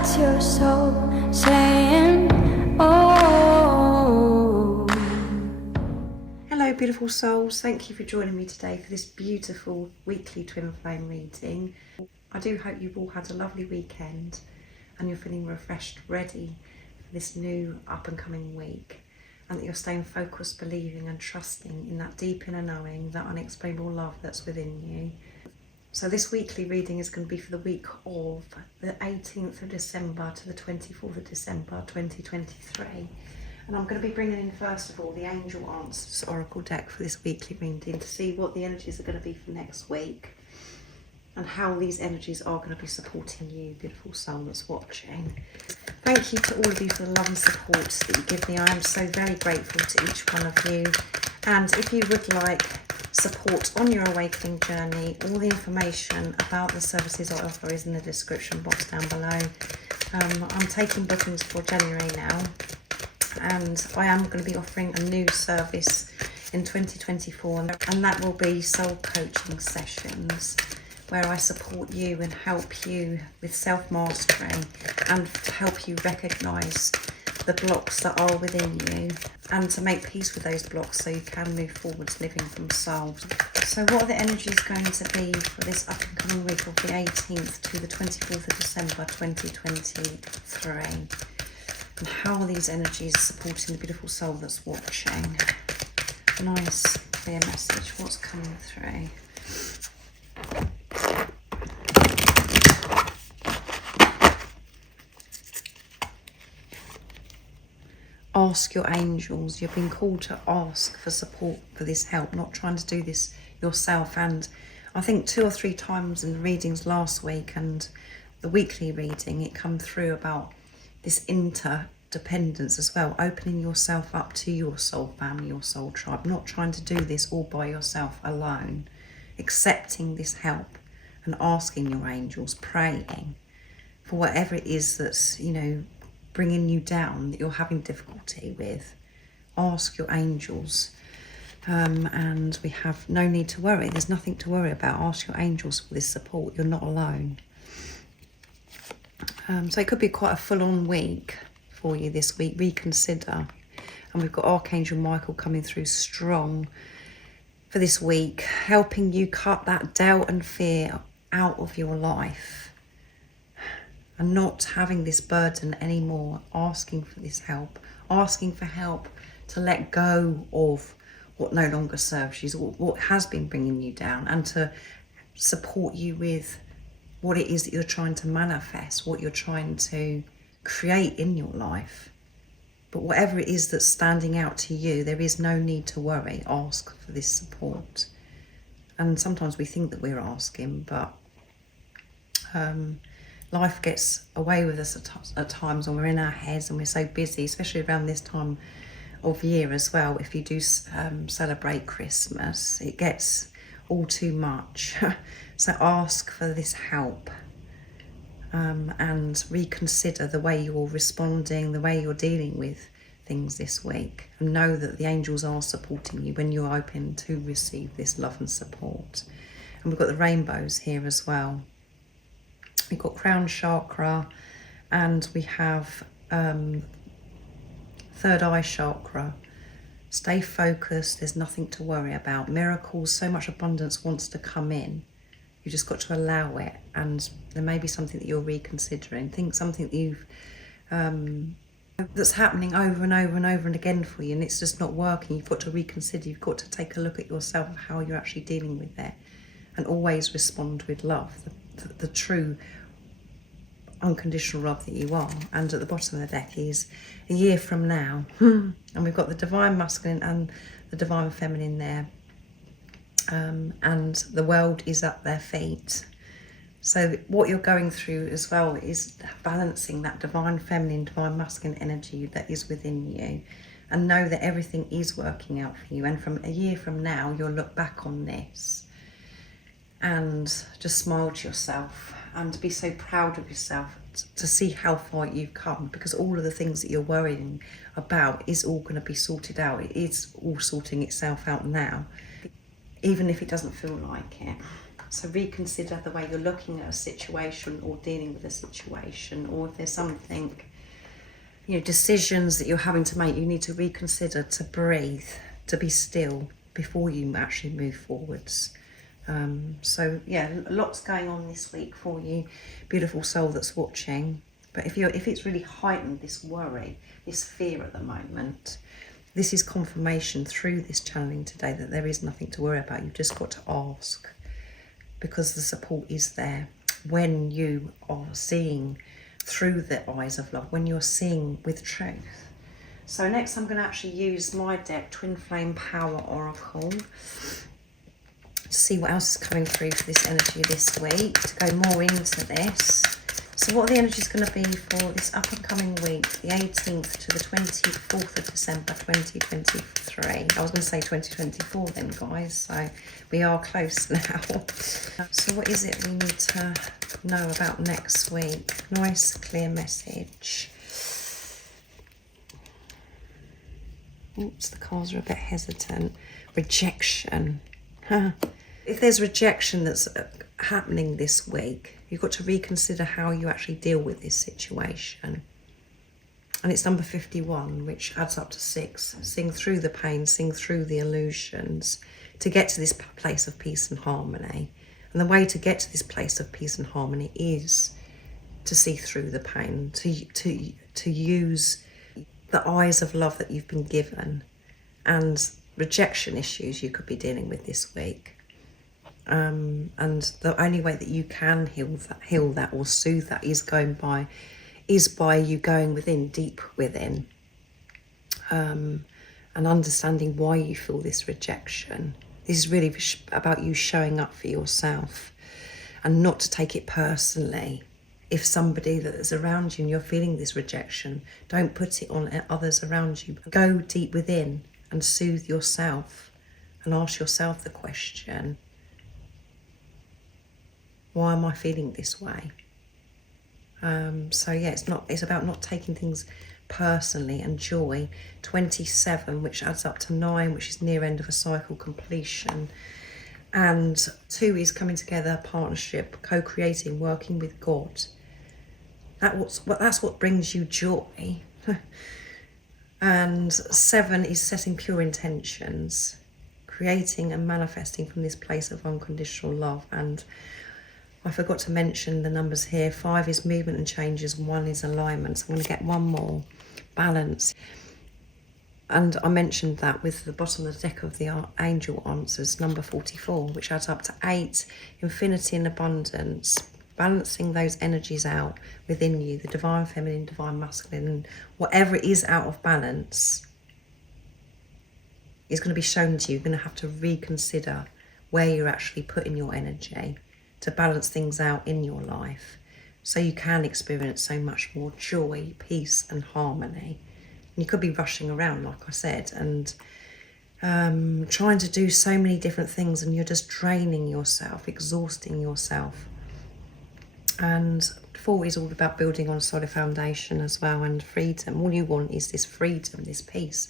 That's your soul saying, oh. Hello beautiful souls, thank you for joining me today for this beautiful weekly twin flame reading. I do hope you've all had a lovely weekend and you're feeling refreshed, ready for this new up and coming week, and that you're staying focused, believing and trusting in that deep inner knowing, that unexplainable love that's within you. So this weekly reading is going to be for the week of the 18th of December to the 24th of December 2023. And I'm going to be bringing in first of all the Angel Answers Oracle deck for this weekly reading to see what the energies are going to be for next week and how these energies are going to be supporting you, beautiful soul that's watching. Thank you to all of you for the love and support that you give me. I am so very grateful to each one of you. And if you would like support on your awakening journey, all the information about the services I offer is in the description box down below. I'm taking bookings for January now, and I am going to be offering a new service in 2024, and that will be soul coaching sessions where I support you and help you with self-mastery and help you recognise the blocks that are within you and to make peace with those blocks so you can move forwards living from soul. So what are the energies going to be for this up and coming week of the 18th to the 24th of December 2023? And how are these energies supporting the beautiful soul that's watching? A nice clear message, what's coming through? Ask your angels. You've been called to ask for support for this help, not trying to do this yourself. And I think 2 or 3 times in the readings last week and the weekly reading, it come through about this interdependence as well, opening yourself up to your soul family, your soul tribe, not trying to do this all by yourself alone, accepting this help and asking your angels, praying for whatever it is that's, you know, bringing you down, that you're having difficulty with. Ask your angels, and we have no need to worry. There's nothing to worry about. Ask your angels for this support. You're not alone. So it could be quite a full-on week for you this week. Reconsider. And we've got Archangel Michael coming through strong for this week, helping you cut that doubt and fear out of your life and not having this burden anymore, asking for this help, asking for help to let go of what no longer serves you, what has been bringing you down, and to support you with what it is that you're trying to manifest, what you're trying to create in your life. But whatever it is that's standing out to you, there is no need to worry. Ask for this support. And sometimes we think that we're asking, but life gets away with us at times when we're in our heads and we're so busy, especially around this time of year as well. If you do celebrate Christmas, it gets all too much. So ask for this help, and reconsider the way you're responding, the way you're dealing with things this week, and know that the angels are supporting you when you're open to receive this love and support. And we've got the rainbows here as well. We've got crown chakra, and we have third eye chakra. Stay focused. There's nothing to worry about. Miracles, so much abundance wants to come in. You just got to allow it. And there may be something that you're reconsidering. Think something that you've that's happening over and over and over and again for you, and it's just not working. You've got to reconsider. You've got to take a look at yourself, how you're actually dealing with it, and always respond with love, the true unconditional love that you are. And at the bottom of the deck is a year from now, and we've got the divine masculine and the divine feminine there, and the world is at their feet. So what you're going through as well is balancing that divine feminine, divine masculine energy that is within you, and know that everything is working out for you. And from a year from now, you'll look back on this and just smile to yourself and be so proud of yourself to see how far you've come, because all of the things that you're worrying about is all going to be sorted out. It is all sorting itself out now, even if it doesn't feel like it. So reconsider the way you're looking at a situation or dealing with a situation, or if there's something, you know, decisions that you're having to make, you need to reconsider, to breathe, to be still before you actually move forwards. So yeah, lots going on this week for you, beautiful soul that's watching. But if it's really heightened, this worry, this fear at the moment, this is confirmation through this channeling today that there is nothing to worry about. You've just got to ask, because the support is there when you are seeing through the eyes of love, when you're seeing with truth. So next I'm going to actually use my deck, Twinflame Oracle, to see what else is coming through for this energy this week, to go more into this. So what are the energies going to be for this up and coming week, the 18th to the 24th of December 2023? I was going to say 2024 then, guys, so we are close now. So what is it we need to know about next week? Nice, clear message. Oops, the cards are a bit hesitant. Rejection. If there's rejection that's happening this week, you've got to reconsider how you actually deal with this situation. And it's number 51, which adds up to 6. Sing through the pain, sing through the illusions to get to this place of peace and harmony. And the way to get to this place of peace and harmony is to see through the pain, to use the eyes of love that you've been given, and rejection issues you could be dealing with this week. And the only way that you can heal that or soothe that is by you going within, deep within, and understanding why you feel this rejection. This is really about you showing up for yourself and not to take it personally. If somebody that is around you and you're feeling this rejection, don't put it on others around you. Go deep within and soothe yourself and ask yourself the question, why am I feeling this way? So yeah, it's about not taking things personally. And joy, 27, which adds up to 9, which is near end of a cycle completion. And 2 is coming together, partnership, co-creating, working with God. That's what brings you joy. And 7 is setting pure intentions, creating and manifesting from this place of unconditional love. And I forgot to mention the numbers here. 5 is movement and changes, 1 is alignment. So I'm going to get one more, balance. And I mentioned that with the bottom of the deck of the angel answers, number 44, which adds up to 8, infinity and abundance, balancing those energies out within you, the divine feminine, divine masculine, and whatever is out of balance is going to be shown to you. You're going to have to reconsider where you're actually putting your energy to balance things out in your life, so you can experience so much more joy, peace and harmony. And you could be rushing around, like I said, and trying to do so many different things, and you're just draining yourself, exhausting yourself. And 4 is all about building on a solid foundation as well, and freedom. All you want is this freedom, this peace.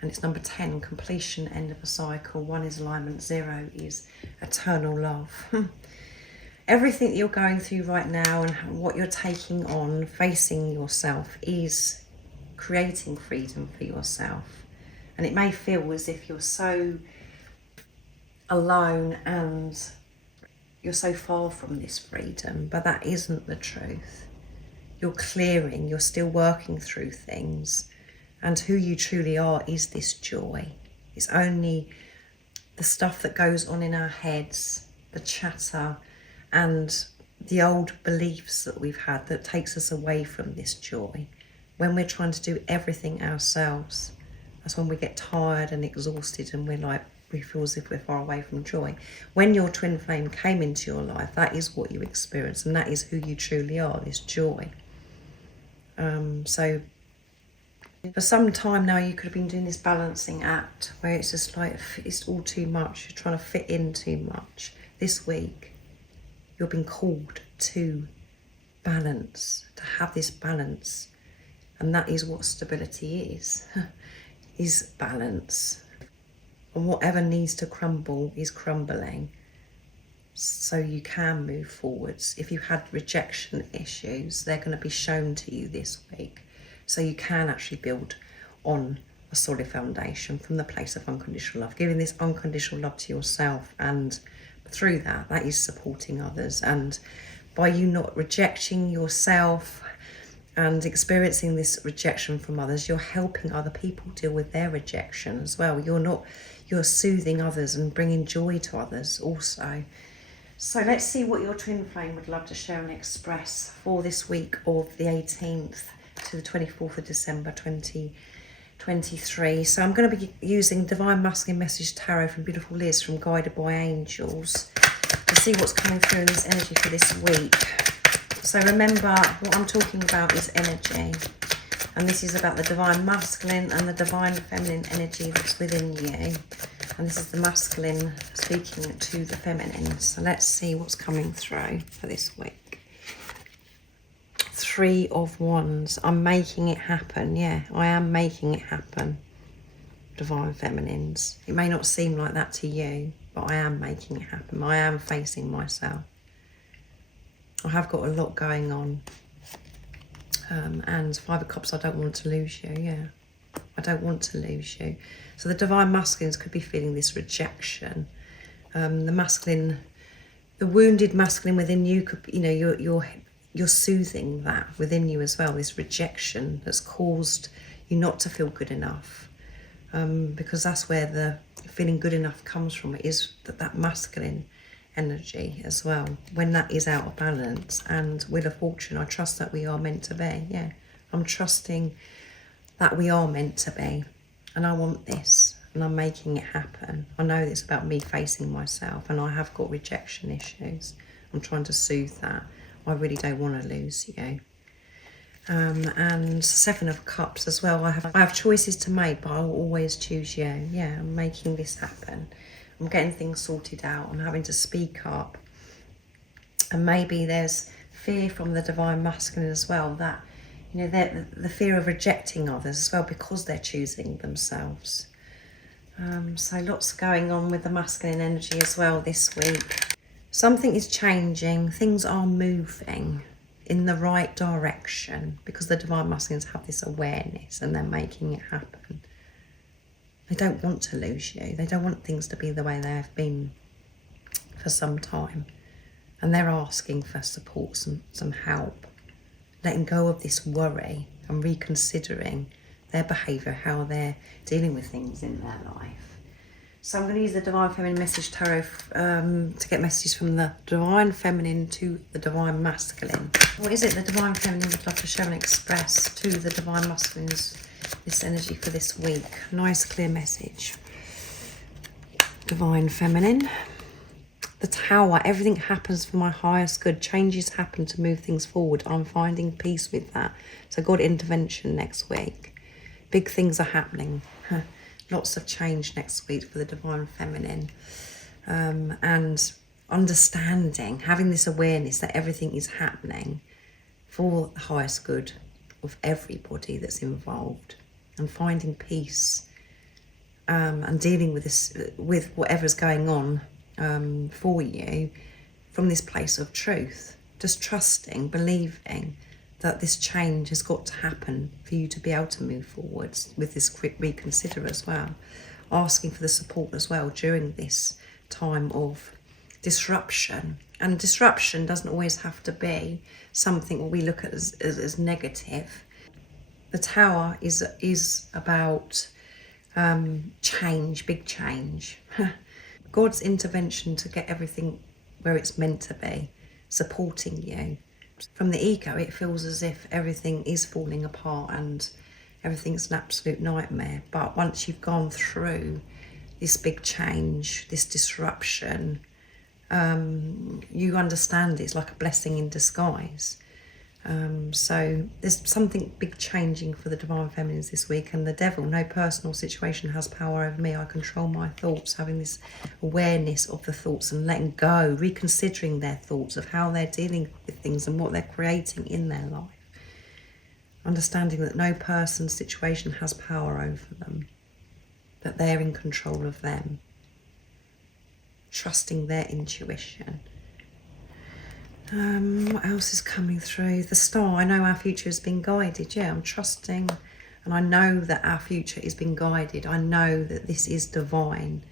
And it's number 10, completion, end of a cycle. 1 is alignment, 0 is eternal love. Everything that you're going through right now and what you're taking on, facing yourself, is creating freedom for yourself. And it may feel as if you're so alone and you're so far from this freedom, but that isn't the truth. You're clearing, you're still working through things, and who you truly are is this joy. It's only the stuff that goes on in our heads, the chatter, and the old beliefs that we've had that takes us away from this joy. When we're trying to do everything ourselves, that's when we get tired and exhausted, and we feel as if we're far away from joy. When your twin flame came into your life, that is what you experienced, and that is who you truly are, this joy. So for some time now, you could have been doing this balancing act where it's just like, it's all too much, you're trying to fit in too much. This week, you're being called to balance, to have this balance. And that is what stability is balance. And whatever needs to crumble is crumbling. so you can move forwards. If you've had rejection issues, they're going to be shown to you this week, so you can actually build on a solid foundation from the place of unconditional love, giving this unconditional love to yourself, and through that, that is supporting others. And by you not rejecting yourself and experiencing this rejection from others, you're helping other people deal with their rejection as well. You're soothing others and bringing joy to others also. So let's see what your twin flame would love to share and express for this week of the 18th to the 24th of December 2023. So I'm going to be using Divine Masculine Message Tarot from beautiful Liz from Guided by Angels to see what's coming through in this energy for this week. So remember, what I'm talking about is energy, and this is about the divine masculine and the divine feminine energy that's within you. And this is the masculine speaking to the feminine. So let's see what's coming through for this week. 3 of Wands. I'm making it happen. Yeah, I am making it happen. Divine feminines. It may not seem like that to you, but I am making it happen. I am facing myself. I have got a lot going on. And 5 of Cups, I don't want to lose you. Yeah, I don't want to lose you. So the divine masculines could be feeling this rejection. The masculine, the wounded masculine within you could, you know, you're soothing that within you as well. This rejection that's caused you not to feel good enough, because that's where the feeling good enough comes from. It is that masculine energy as well. When that is out of balance, and Wheel of Fortune, I trust that we are meant to be. Yeah, I'm trusting that we are meant to be. And I want this, and I'm making it happen. I know it's about me facing myself, and I have got rejection issues. I'm trying to soothe that. I really don't want to lose you. And 7 of Cups as well. I have choices to make, but I will always choose you. Yeah, I'm making this happen. I'm getting things sorted out. I'm having to speak up. And maybe there's fear from the divine masculine as well, that, you know, the fear of rejecting others as well, because they're choosing themselves. So lots going on with the masculine energy as well this week. Something is changing. Things are moving in the right direction, because the divine masculines have this awareness and they're making it happen. They don't want to lose you. They don't want things to be the way they have been for some time. And they're asking for support, some help. Letting go of this worry and reconsidering their behaviour, how they're dealing with things in their life. So I'm going to use the Divine Feminine Message Tarot to get messages from the Divine Feminine to the Divine Masculine. What is it the Divine Feminine would love to share and express to the Divine Masculines, this energy for this week? Nice clear message. Divine Feminine. The Tower. Everything happens for my highest good. Changes happen to move things forward. I'm finding peace with that. So God intervention next week. Big things are happening. Lots of change next week for the Divine Feminine. And understanding, having this awareness that everything is happening for the highest good of everybody that's involved, and finding peace, and dealing with this, with whatever's going on for you from this place of truth. Just trusting, believing that this change has got to happen for you to be able to move forwards with this quick reconsider as well. Asking for the support as well during this time of disruption. And disruption doesn't always have to be something we look at as negative. The Tower is about change, big change. God's intervention to get everything where it's meant to be, supporting you. From the ego, it feels as if everything is falling apart and everything's an absolute nightmare. But once you've gone through this big change, this disruption, you understand it's like a blessing in disguise. So there's something big changing for the Divine Feminines this week. And the Devil, no personal situation has power over me. I control my thoughts, having this awareness of the thoughts and letting go, reconsidering their thoughts of how they're dealing with things and what they're creating in their life. Understanding that no person's situation has power over them, that they're in control of them. trusting their intuition. What else is coming through? The Star. I know our future has been guided. Yeah, I'm trusting, and I know that our future is being guided. I know that this is divine.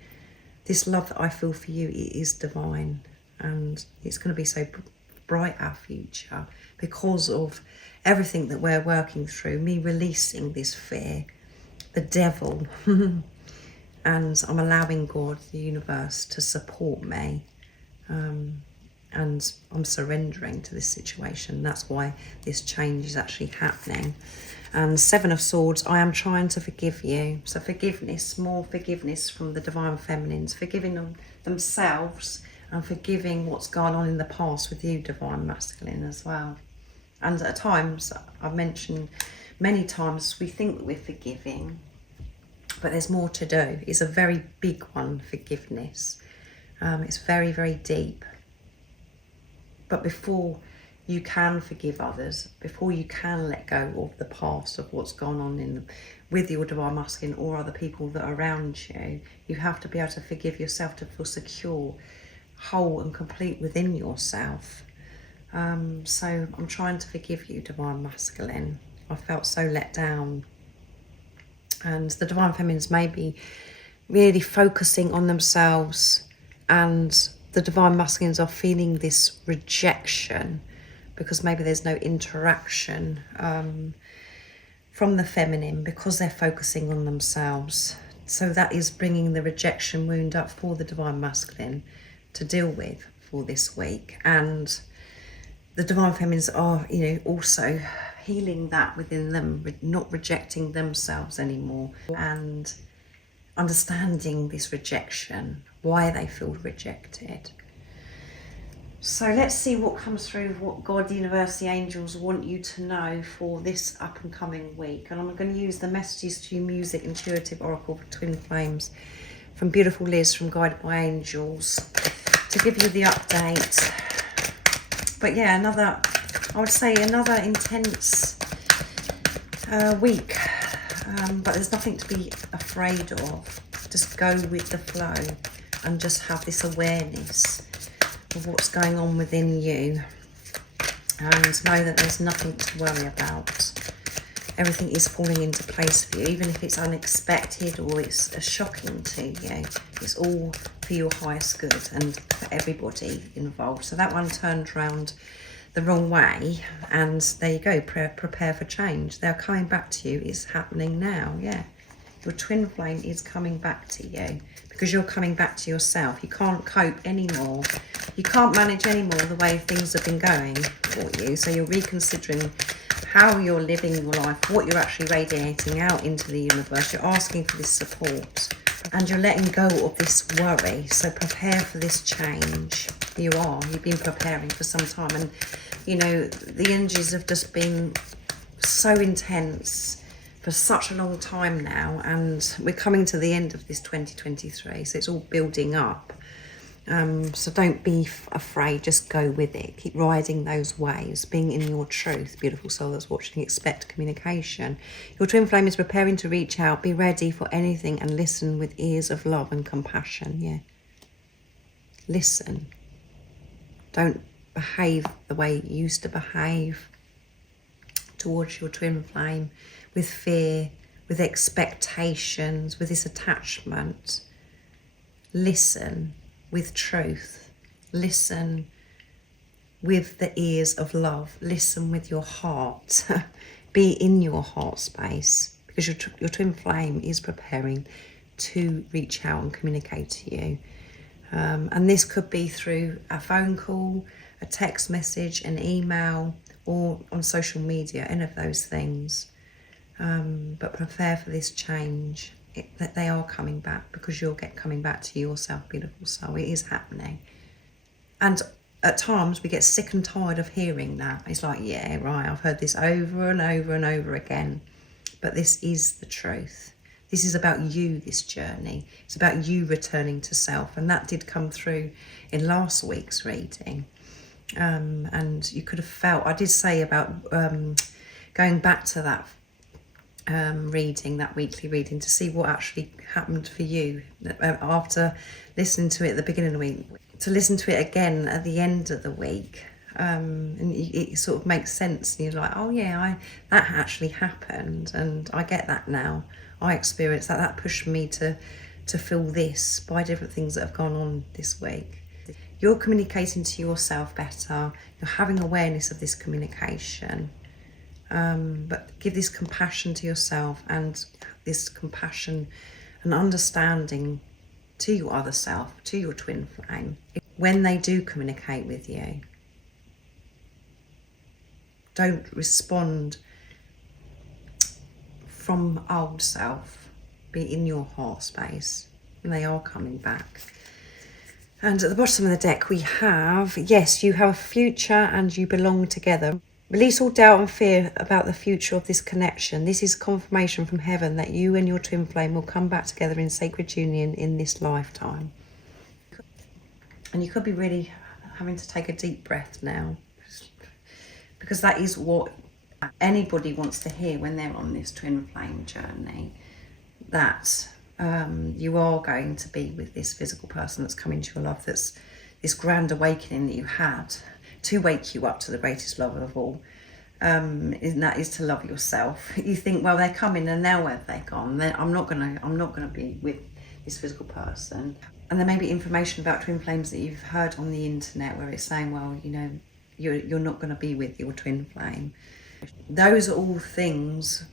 This love that I feel for you, it is divine, and it's going to be so bright, our future, because of everything that we're working through, me releasing this fear, the devil, and I'm allowing God, the universe, to support me. And I'm surrendering to this situation. That's why this change is actually happening. And Seven of Swords, I am trying to forgive you. So forgiveness, more forgiveness from the Divine Feminines, forgiving them themselves and forgiving what's gone on in the past with you, Divine Masculine, as well. And at times, I've mentioned many times, we think that we're forgiving, but there's more to do. It's a very big one, forgiveness. It's very, very deep. But before you can forgive others, before you can let go of the past, of what's gone on with your Divine Masculine or other people that are around you, you have to be able to forgive yourself to feel secure, whole and complete within yourself. So I'm trying to forgive you, Divine Masculine. I felt so let down. And the Divine Feminines may be really focusing on themselves, and the Divine Masculines are feeling this rejection because maybe there's no interaction from the feminine because they're focusing on themselves. So that is bringing the rejection wound up for the Divine Masculine to deal with for this week. And the Divine Feminines are, also healing that within them, not rejecting themselves anymore, and understanding this rejection, why they feel rejected. So let's see what comes through, what God, the universe, the angels want you to know for this up and coming week. And I'm going to use the Messages to You Music Intuitive Oracle for Twin Flames from Beautiful Liz from Guided by Angels to give you the update. But yeah, I would say another intense week. But there's nothing to be afraid of. Just go with the flow and just have this awareness of what's going on within you, and know that there's nothing to worry about. Everything is falling into place for you, even if it's unexpected or it's shocking to you. It's all for your highest good and for everybody involved. So that one turned around the wrong way, and there you go, prepare for change. They're coming back to you. It's happening now. Yeah, your twin flame is coming back to you because you're coming back to yourself. You can't cope anymore. You can't manage anymore the way things have been going for you. So you're reconsidering how you're living your life, what you're actually radiating out into the universe. You're asking for this support and you're letting go of this worry. So prepare for this change. You've been preparing for some time, and the energies have just been so intense for such a long time now, and we're coming to the end of this 2023, so it's all building up. So don't be afraid, just go with it. Keep riding those waves, being in your truth. Beautiful soul that's watching, expect communication. Your twin flame is preparing to reach out. Be ready for anything and listen with ears of love and compassion. Yeah, listen. Don't behave the way you used to behave towards your twin flame, with fear, with expectations, with this attachment. Listen with truth. Listen with the ears of love. Listen with your heart. Be in your heart space, because your twin flame is preparing to reach out and communicate to you. And this could be through a phone call, a text message, an email, or on social media, any of those things. But prepare for this change, that they are coming back, because you'll get coming back to yourself, beautiful soul. It is happening. And at times we get sick and tired of hearing that. It's like, yeah, right, I've heard this over and over and over again. But this is the truth. This is about you, this journey. It's about you returning to self. And that did come through in last week's reading. And you could have felt, I did say about going back to that reading, that weekly reading, to see what actually happened for you after listening to it at the beginning of the week, to listen to it again at the end of the week. And it sort of makes sense, and you're like, oh yeah, that actually happened, and I get that now. I experienced that. That pushed me to feel this by different things that have gone on this week. You're communicating to yourself better. You're having awareness of this communication. But give this compassion to yourself, and this compassion and understanding to your other self, to your twin flame, when they do communicate with you. Don't respond from old self. Be in your heart space, and they are coming back. And at the bottom of the deck we have, yes, you have a future and you belong together. Release all doubt and fear about the future of this connection. This is confirmation from heaven that you and your twin flame will come back together in sacred union in this lifetime. And you could be really having to take a deep breath now, because that is what anybody wants to hear when they're on this twin flame journey, that you are going to be with this physical person that's come into your life, that's this grand awakening that you had to wake you up to the greatest love of all, and that is to love yourself. You think, well, they're coming, and now where have they gone? I'm not gonna be with this physical person. And there may be information about twin flames that you've heard on the internet where it's saying, well, you know, you're not going to be with your twin flame. Those are all things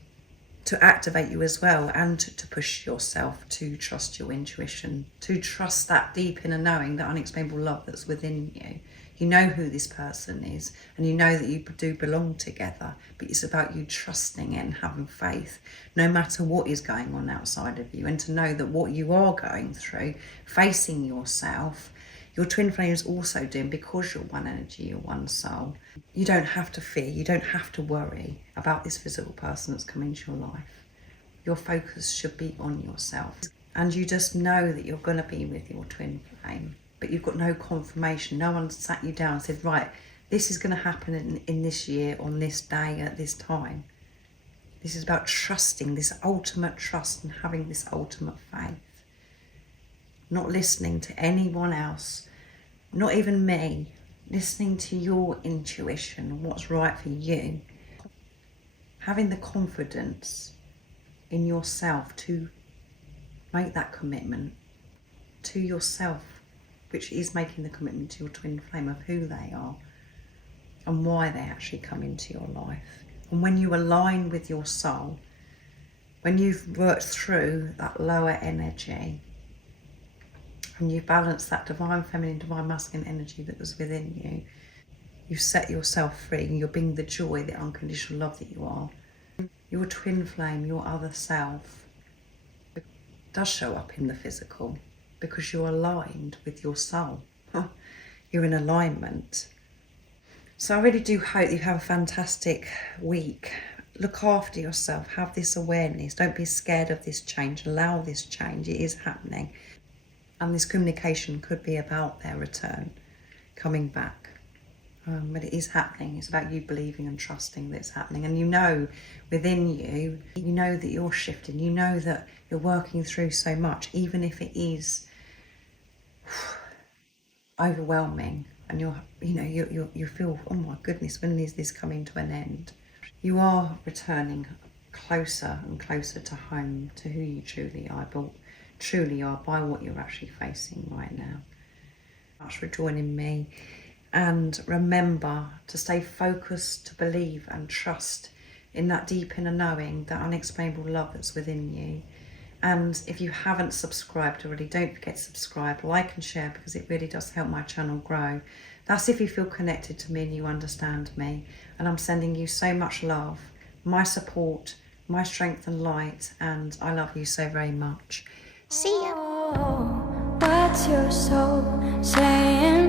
to activate you as well, and to push yourself to trust your intuition, to trust that deep inner knowing, that unexplainable love that's within you. You know who this person is, and you know that you do belong together, but it's about you trusting it and having faith, no matter what is going on outside of you, and to know that what you are going through, facing yourself, your twin flame is also doing, because you're one energy, you're one soul. You don't have to fear, you don't have to worry about this physical person that's come into your life. Your focus should be on yourself. And you just know that you're going to be with your twin flame, but you've got no confirmation. No one sat you down and said, right, this is going to happen in this year, on this day, at this time. This is about trusting, this ultimate trust, and having this ultimate faith. Not listening to anyone else, not even me, listening to your intuition, what's right for you. Having the confidence in yourself to make that commitment to yourself, which is making the commitment to your twin flame of who they are and why they actually come into your life. And when you align with your soul, when you've worked through that lower energy, and you balance that divine feminine, divine masculine energy that was within you, you set yourself free, and you're being the joy, the unconditional love that you are. Your twin flame, your other self, does show up in the physical, because you're aligned with your soul. You're in alignment. So I really do hope you have a fantastic week. Look after yourself, have this awareness, don't be scared of this change, allow this change, it is happening. And this communication could be about their return, coming back. But it is happening. It's about you believing and trusting that it's happening. And you know within you, you know that you're shifting. You know that you're working through so much, even if it is overwhelming. And you feel, oh my goodness, when is this coming to an end? You are returning closer and closer to home, to who you truly are, by what you're actually facing right now. Thanks for joining me. And remember to stay focused, to believe and trust in that deep inner knowing, that unexplainable love that's within you. And if you haven't subscribed already, don't forget to subscribe, like and share, because it really does help my channel grow. That's if you feel connected to me and you understand me. And I'm sending you so much love, my support, my strength and light, and I love you so very much. See ya. Oh, what's your soul saying?